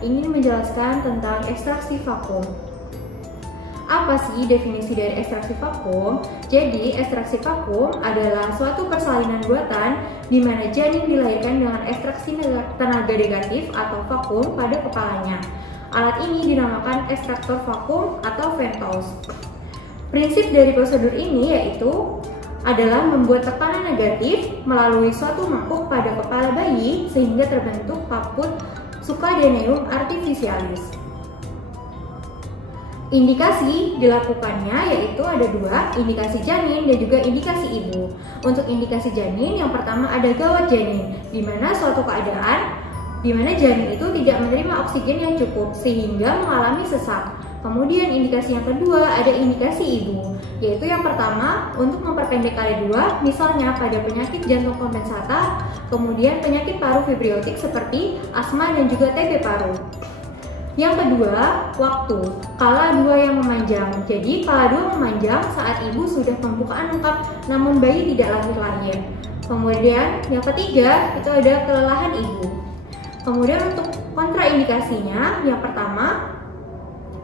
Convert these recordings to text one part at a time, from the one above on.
ingin menjelaskan tentang ekstraksi vakum. Apa sih definisi dari ekstraksi vakum? Jadi, ekstraksi vakum adalah suatu persalinan buatan di mana janin dilahirkan dengan ekstraksi tenaga negatif atau vakum pada kepalanya. Alat ini dinamakan ekstraktor vakum atau ventouse. Prinsip dari prosedur ini yaitu adalah membuat tekanan negatif melalui suatu mangkuk pada kepala bayi sehingga terbentuk kaput succadenarium artificialis. Indikasi dilakukannya yaitu ada dua, indikasi janin dan juga indikasi ibu. Untuk indikasi janin, yang pertama ada gawat janin, di mana suatu keadaan di mana janin itu tidak menerima oksigen yang cukup sehingga mengalami sesak. Kemudian indikasi yang kedua ada indikasi ibu, yaitu yang pertama untuk memperpendek kali dua, misalnya pada penyakit jantung kompensata, kemudian penyakit paru fibriotik seperti asma dan juga TB paru. Yang kedua, waktu. Kala dua yang memanjang. Jadi kala dua memanjang saat ibu sudah pembukaan lengkap namun bayi tidak lahir. Kemudian yang ketiga itu ada kelelahan ibu. Kemudian untuk kontraindikasinya, yang pertama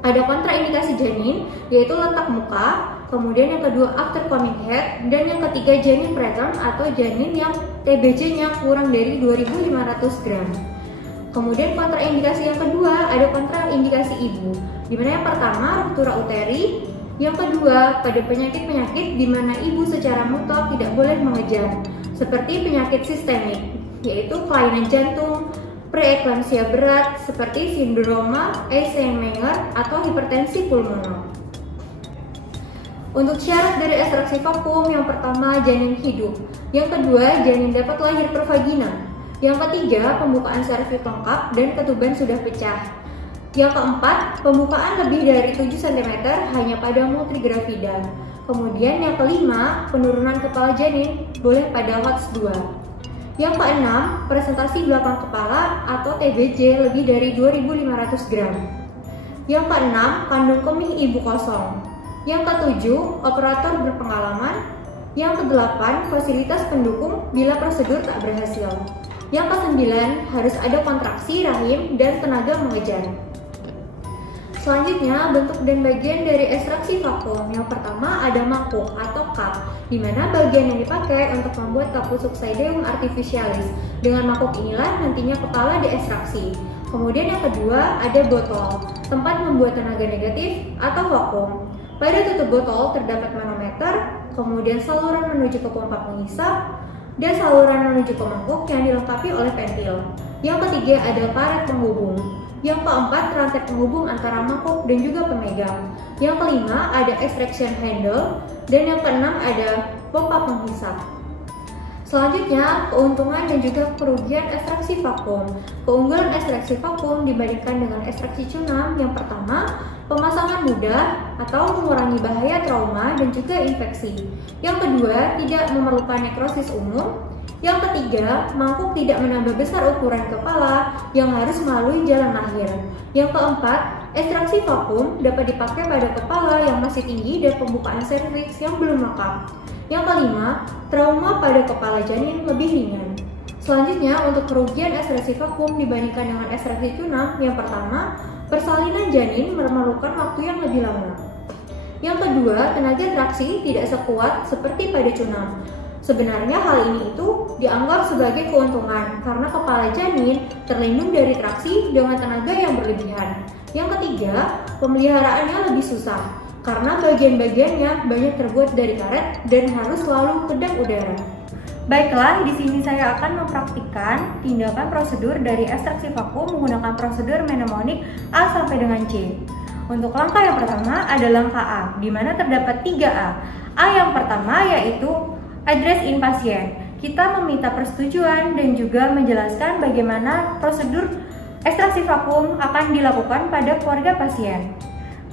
ada kontraindikasi janin, yaitu letak muka. Kemudian yang kedua after coming head, dan yang ketiga janin preterm atau janin yang TBC-nya kurang dari 2.500 gram. Kemudian kontraindikasi yang kedua ada kontraindikasi ibu, di mana yang pertama ruptura uteri, yang kedua pada penyakit-penyakit di mana ibu secara mutlak tidak boleh mengejar, seperti penyakit sistemik, yaitu kelainan jantung, preeklamsia berat seperti sindroma Eisenmenger atau hipertensi pulmoner. Untuk syarat dari ekstraksi vakum, yang pertama janin hidup, yang kedua janin dapat lahir per vagina, yang ketiga pembukaan serviks lengkap dan ketuban sudah pecah, yang keempat pembukaan lebih dari 7 cm hanya pada multigravida, kemudian yang kelima penurunan kepala janin boleh pada HOTS 2. Yang keenam, presentasi belakang kepala atau TBJ lebih dari 2.500 gram. Yang keenam, kandung kemih ibu kosong. Yang ketujuh, operator berpengalaman. Yang kedelapan, fasilitas pendukung bila prosedur tak berhasil. Yang kesembilan, harus ada kontraksi rahim dan tenaga mengejar. Selanjutnya, bentuk dan bagian dari ekstraksi vakum. Yang pertama ada mangkuk atau cup, di mana bagian yang dipakai untuk membuat kaput succadenarium artificialis. Dengan mangkuk inilah nantinya kepala diekstraksi. Kemudian yang kedua ada botol, tempat membuat tenaga negatif atau vakum. Pada tutup botol terdapat manometer, kemudian saluran menuju ke pompa penghisap, dan saluran menuju ke mangkuk yang dilengkapi oleh pentil. Yang ketiga ada karet penghubung. Yang keempat, rantai penghubung antara mangkuk dan juga pemegang. Yang kelima, ada extraction handle. Dan yang keenam, ada pompa penghisap. Selanjutnya, keuntungan dan juga kerugian ekstraksi vakum. Keunggulan ekstraksi vakum dibandingkan dengan ekstraksi cunam, yang pertama, pemasangan mudah atau mengurangi bahaya trauma dan juga infeksi. Yang kedua, tidak memerlukan nekrosis umum. Yang ketiga, mangkuk tidak menambah besar ukuran kepala yang harus melalui jalan lahir. Yang keempat, ekstraksi vakum dapat dipakai pada kepala yang masih tinggi dan pembukaan serviks yang belum lengkap. Yang kelima, trauma pada kepala janin lebih ringan. Selanjutnya, untuk kerugian ekstraksi vakum dibandingkan dengan ekstraksi cunam, yang pertama, persalinan janin memerlukan waktu yang lebih lama. Yang kedua, tenaga traksi tidak sekuat seperti pada cunam. Sebenarnya hal ini itu dianggap sebagai keuntungan karena kepala janin terlindung dari traksi dengan tenaga yang berlebihan. Yang ketiga, pemeliharaannya lebih susah karena bagian-bagiannya banyak terbuat dari karet dan harus selalu kedap udara. Baiklah, di sini saya akan mempraktikkan tindakan prosedur dari ekstraksi vakum menggunakan prosedur mnemonik A sampai dengan C. Untuk langkah yang pertama ada langkah A, di mana terdapat 3A. A yang pertama yaitu address in pasien. Kita meminta persetujuan dan juga menjelaskan bagaimana prosedur ekstraksi vakum akan dilakukan pada keluarga pasien.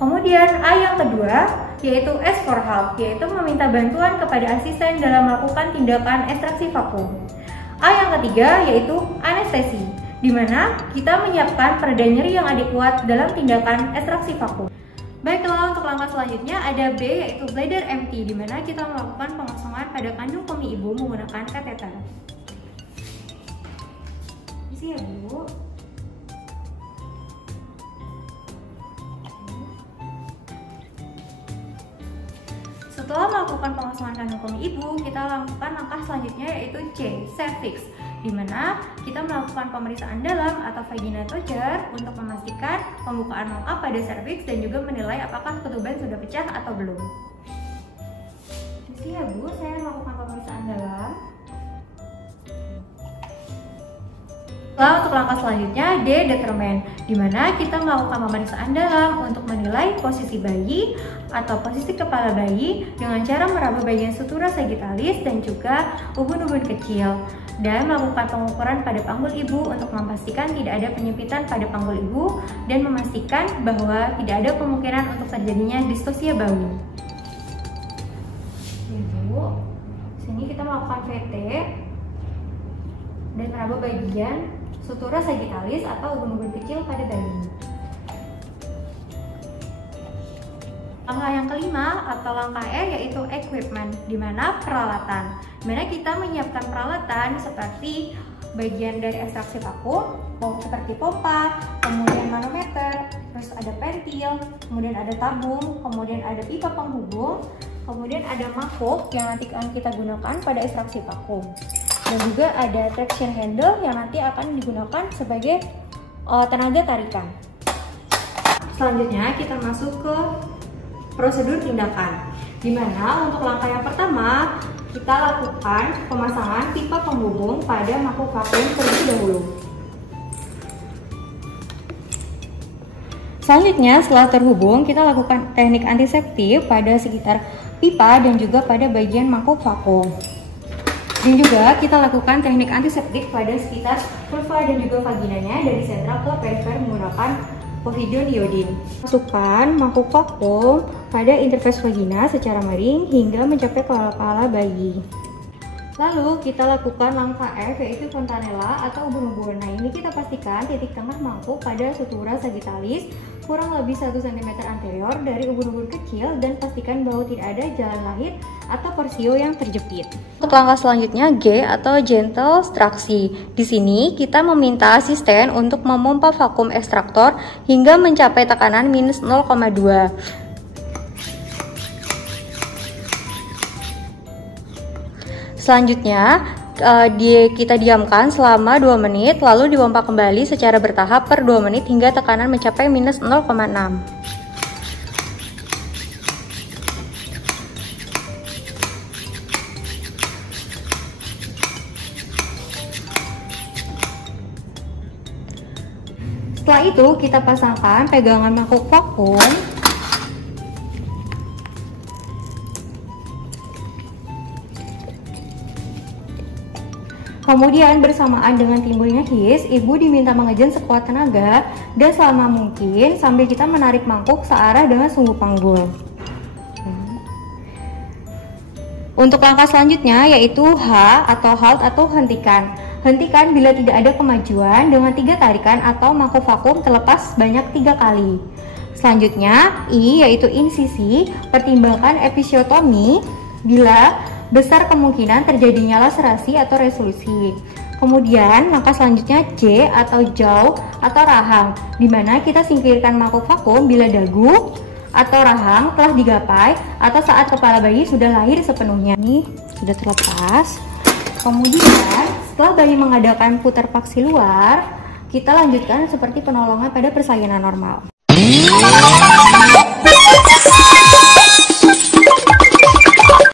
Kemudian A yang kedua yaitu ask for help, yaitu meminta bantuan kepada asisten dalam melakukan tindakan ekstraksi vakum. A yang ketiga yaitu anestesi, di mana kita menyiapkan pereda nyeri yang adekuat dalam tindakan ekstraksi vakum. Baiklah, untuk langkah selanjutnya ada B yaitu bladder empty, di mana kita melakukan pengosongan pada kandung kemih ibu menggunakan kateter. Isi ya Bu. Setelah melakukan pengosongan kandung kemih ibu, kita lakukan langkah selanjutnya yaitu C, cervix, di mana kita melakukan pemeriksaan dalam atau vagina toucher untuk memastikan pembukaan mangkap pada cervix dan juga menilai apakah ketuban sudah pecah atau belum. Jadi ya Bu, saya melakukan pemeriksaan dalam. Setelah untuk langkah selanjutnya D, determine, di mana kita melakukan pemeriksaan dalam untuk menilai posisi bayi atau posisi kepala bayi dengan cara meraba bagian sutura sagittalis dan juga ubun-ubun kecil, dan melakukan pengukuran pada panggul ibu untuk memastikan tidak ada penyempitan pada panggul ibu dan memastikan bahwa tidak ada kemungkinan untuk terjadinya distosia bayi. Ibu, sini kita melakukan VT dan meraba bagian sutura sagittalis atau ubun-ubun kecil pada bayi. Langkah yang kelima atau langkah E yaitu equipment, di mana peralatan. Di mana kita menyiapkan peralatan seperti bagian dari ekstraksi vakum, seperti pompa, kemudian manometer, terus ada pentil, kemudian ada tabung, kemudian ada pipa penghubung, kemudian ada makuk yang nanti akan kita gunakan pada ekstraksi vakum. Dan juga ada traction handle yang nanti akan digunakan sebagai tenaga tarikan. Selanjutnya kita masuk ke prosedur tindakan, di mana untuk langkah yang pertama kita lakukan pemasangan pipa penghubung pada makuk vakum terlebih dahulu. Selanjutnya setelah terhubung kita lakukan teknik antiseptik pada sekitar pipa dan juga pada bagian makuk vakum. Dan juga kita lakukan teknik antiseptik pada sekitar vulva dan juga vaginanya dari sentral ke perifer menggunakan povidone iodine. Masukkan makuk vakum pada interface vagina secara miring hingga mencapai kepala bayi. Lalu kita lakukan langkah F yaitu fontanella atau ubun-ubun. Nah, ini kita pastikan titik tengah mangkuk pada sutura sagittalis kurang lebih 1 cm anterior dari ubun-ubun kecil dan pastikan bahwa tidak ada jalan lahir atau porsio yang terjepit. Untuk langkah selanjutnya G atau gentle straksi. Di sini kita meminta asisten untuk memompa vakum ekstraktor hingga mencapai tekanan minus 0,2. Selanjutnya kita diamkan selama 2 menit lalu dipompa kembali secara bertahap per 2 menit hingga tekanan mencapai minus 0,6. Setelah itu kita pasangkan pegangan makuk vakum Kemudian bersamaan dengan timbulnya his, ibu diminta mengejen sekuat tenaga dan selama mungkin sambil kita menarik mangkuk searah dengan sumbu panggul. Untuk langkah selanjutnya yaitu H atau halt atau hentikan. Hentikan bila tidak ada kemajuan dengan 3 tarikan atau mangkuk vakum terlepas banyak 3 kali. Selanjutnya I yaitu insisi, pertimbangkan episiotomi bila besar kemungkinan terjadinya laserasi atau resolusi. Kemudian langkah selanjutnya J atau jaw atau rahang, di mana kita singkirkan mangkuk vakum bila dagu atau rahang telah digapai atau saat kepala bayi sudah lahir sepenuhnya. Ini sudah terlepas. Kemudian setelah bayi mengadakan putar paksi luar, kita lanjutkan seperti penolongan pada persalinan normal.